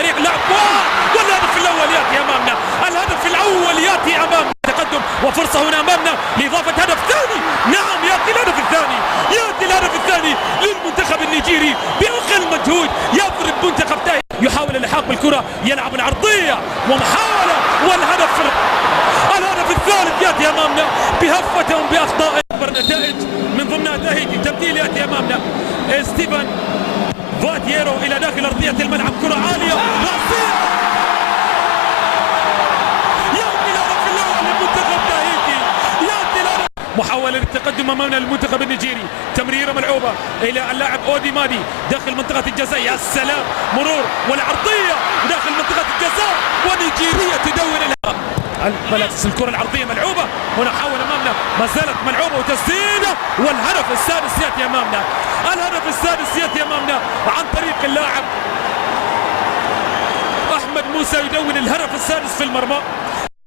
طريق لعب والهدف الاول ياتي امامنا، الهدف الاول ياتي امامنا، تقدم وفرصه هنا امامنا لاضافه هدف ثاني. نعم ياتي الهدف الثاني، ياتي الهدف الثاني للمنتخب النيجيري باقل مجهود. يضرب منتخب تاي، يحاول اللحاق بالكره، يلعب العرضيه ومحاوله والهدف الثالث ياتي امامنا بهفه باخطاء. اكبر نتائج من ضمنها تهيدي، تبديل ياتي امامنا ستيفن فادييرو الى داخل ارضيه الملعب، كره عاليه راسيه، ياتي الهدف الاول للمنتخب تاهيتي، ياتي الهدف. محاوله للتقدم امامنا للمنتخب النيجيري، تمريره ملعوبه الى اللاعب اودي مادي داخل منطقه الجزاء، يا سلام، مرور والعرضيه داخل منطقه الجزاء ونيجيريا تدون الهدف. بالعكس الكره العرضيه ملعوبه هنا، حاول امامنا، ما زالت ملعوبه وتسديده، والهدف السادس ياتي امامنا، الهدف السادس ياتي امامنا عن طريق اللاعب احمد موسى، يدون الهدف السادس في المرمى.